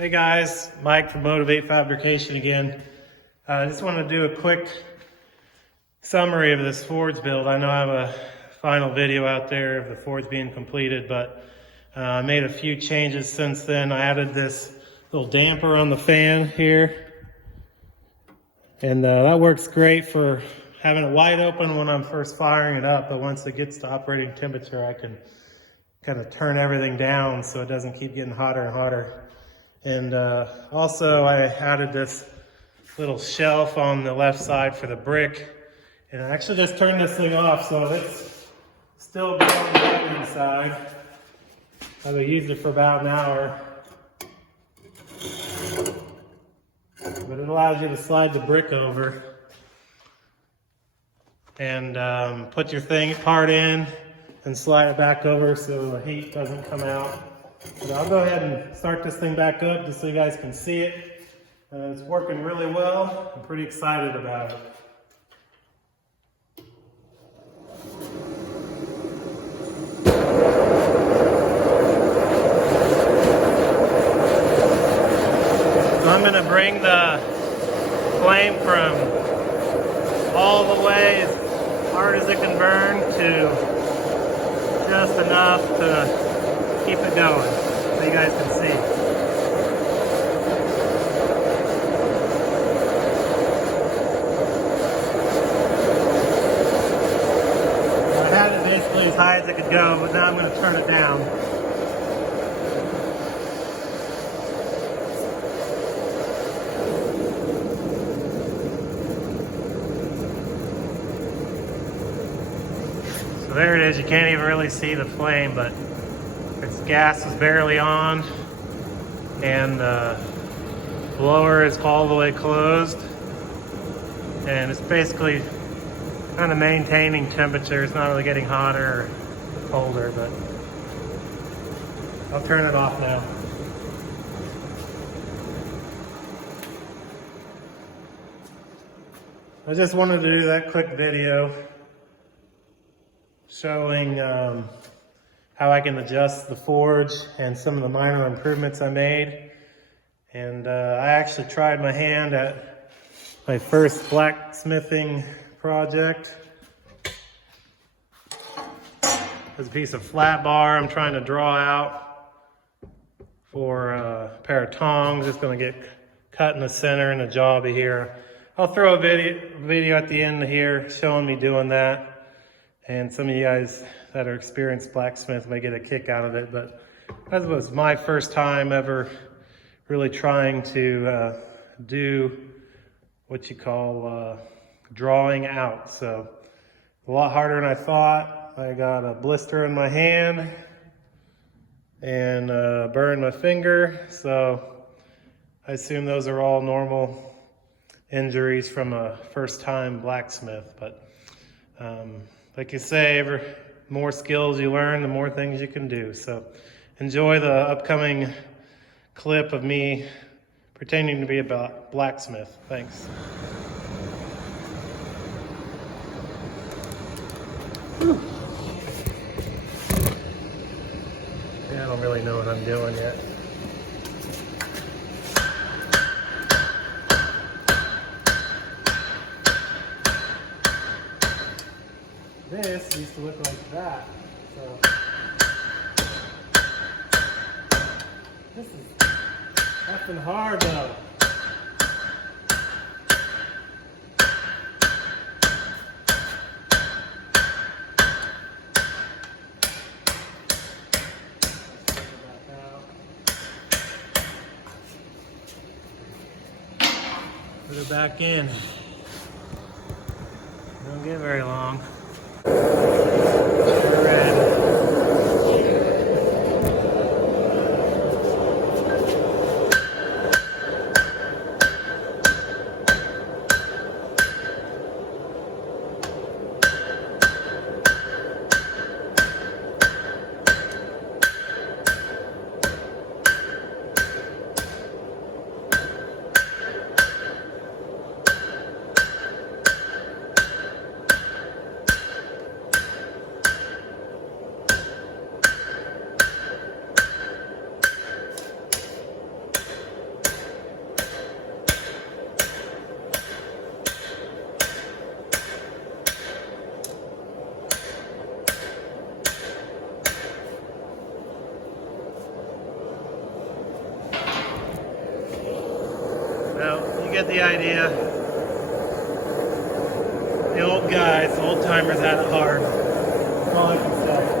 Hey guys, Mike from Motivate Fabrication again. I just want to do a quick summary of this forge build. I know I have a final video out there of the forge being completed, but I made a few changes since then. I added this little damper on the fan here, and that works great for having it wide open when I'm first firing it up, but once it gets to operating temperature, I can kind of turn everything down so it doesn't keep getting hotter and hotter. And also I added this little shelf on the left side for the brick. And I actually just turned this thing off, so it's still blowing hot inside. I've used it for about an hour. But it allows you to slide the brick over and put your part in and slide it back over so the heat doesn't come out. But I'll go ahead and start this thing back up just so you guys can see it. It's working really well. I'm pretty excited about it. So I'm going to bring the flame from all the way as hard as it can burn to just enough to keep it going so you guys can see. I had it basically as high as it could go, but now I'm going to turn it down. So there it is. You can't even really see the flame, but its gas is barely on, and the blower is all the way closed, and it's basically kind of maintaining temperature. It's not really getting hotter or colder, but I'll turn it off now. I just wanted to do that quick video showing how I can adjust the forge and some of the minor improvements I made. And I actually tried my hand at my first blacksmithing project. There's a piece of flat bar I'm trying to draw out for a pair of tongs. It's going to get cut in the center and the jaw be here. I'll throw a video at the end here showing me doing that. And some of you guys that are experienced blacksmiths may get a kick out of it, but that was my first time ever really trying to do what you call drawing out. So a lot harder than I thought. I got a blister in my hand and burned my finger. So I assume those are all normal injuries from a first time blacksmith. But like you say, the more skills you learn, the more things you can do. So enjoy the upcoming clip of me pretending to be a blacksmith. Thanks. Whew. Yeah, I don't really know what I'm doing yet. This used to look like that, so this is effing hard though. Put it back in. Don't get very long. get the idea. The old guys, the old timers had it hard. That's all I can say.